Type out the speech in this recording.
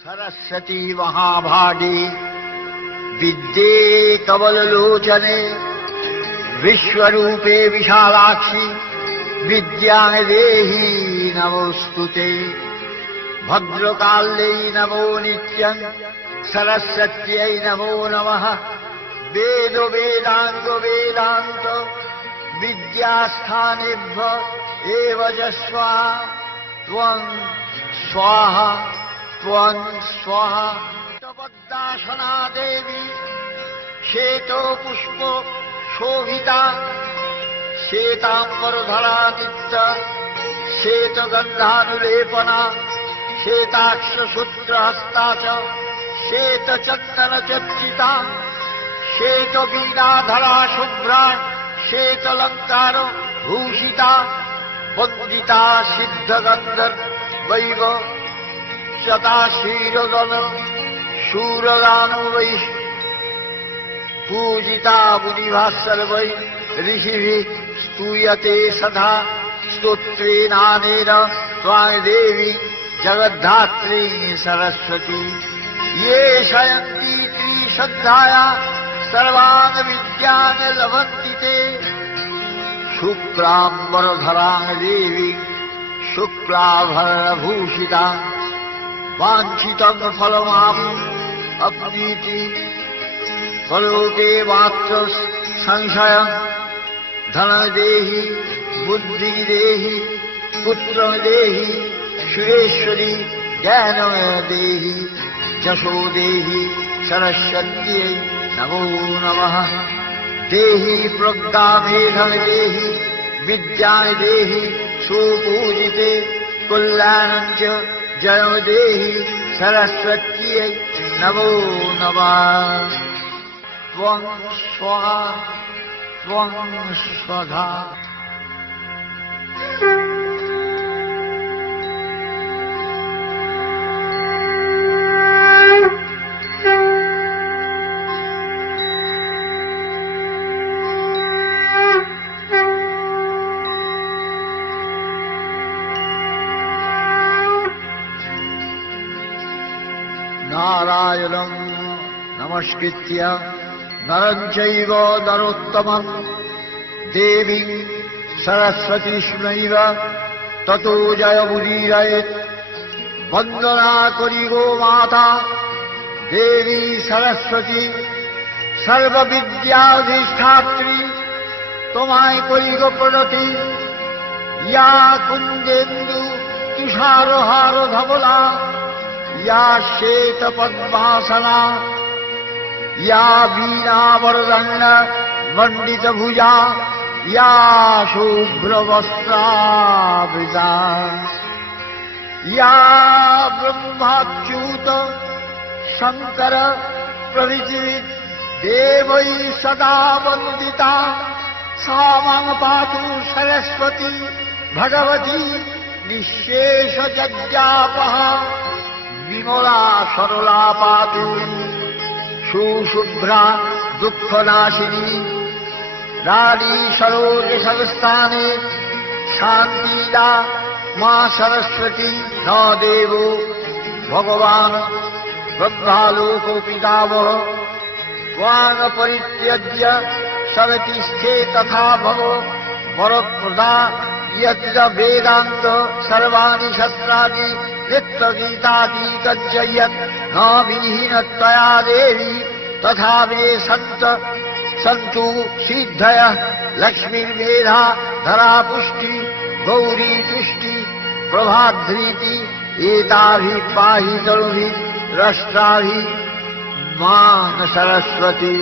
सरस्वती महाभागे विद्ये कमललोचने विश्वरूपे विशालाक्षि विद्यां देहि नमोऽस्तुते। भद्रकाल्यै नमो नित्यं सरस्वत्यै नमो नमः। वेद वेदांग वेदांत विद्यास्थानेभ्यः एव च स्वाहा। त्वं स्वाहा त्वं स्वाहा। पद्मासना देवी श्वेतो पुष्प शोभिता श्वेतांबरधरा नित्य श्वेतगन्धानुलेपना श्वेताक्षसूत्रहस्ता च श्वेतचन्दनचर्चिता श्वेतवीणाधरा शुभ्रा श्वेतालङ्कार भूषिता वन्दिता सिद्धगन्धर्वैव शताशीरगण शूरगानो वै पूजिता मुनिभः सर्वै ऋषिभिः स्तूयते सदा स्तोत्रेणानेन त्वां देवी जगद्धात्री सरस्वती। ये शयन्ति त्रिशद्धाया सर्वान् विद्यान् लभन्ति ते। शुक्लाम्बरधरां देवी शुक्लाभरणभूषिता वाञ्छितं फलमाप्नोति फलोके मात्र संशयं। धनं देहि बुद्धिं देहि पुत्रं देहि सुरेश्वरी ज्ञानं देहि यशो देहि सरस्वत्यै नमो नमः। देहि प्रज्ञामेधं देहि विद्यां देहि सुपूजिते कल्याणं च जयं देहि सरस्वत्यै नमो नमः। त्वं स्वाहा त्वं स्वधा। नारायणं नमस्कृत्य नरं चैव नरोत्तमं देवीं सरस्वतीष्मैव ततो जयमुदीरयेत्। वन्दना करि गो माता देवी सरस्वती सर्वविद्याधिष्ठात्री তোমায় করি গো প্রণতি। या कुन्देन्दु तुषारहार धवला या श्वेतपद्मासना या वीणावरदण्ड मण्डितभुजा या शुभ्रवस्त्रावृता या ब्रह्माच्युत शङ्कर प्रभृति देवैः सदा वन्दिता सा मां पातु सरस्वती भगवती निःशेषजज्ञापहा। विमला सरला पातु सुशुभ्रा दुःखनाशिनी रानी सरोजसंस्थाने शान्तिदा मां सरस्वती। न देवो भगवान् ब्रह्मालोको पितामह त्वां परित्यज्य सवतिष्ठे तथा भव। वरप्रदा यत्र वेदान्त सर्वाणि शस्त्राणि नित्यगीतादिकज्जयन् न विहीनत्वया देवी तथा मे सन्तु सिद्धयः। लक्ष्मीर्मेधा धरा पुष्टि गौरी तुष्टि प्रभाधृति एताभिः पाहि तनुभिः रष्ट्राभिः मां सरस्वती।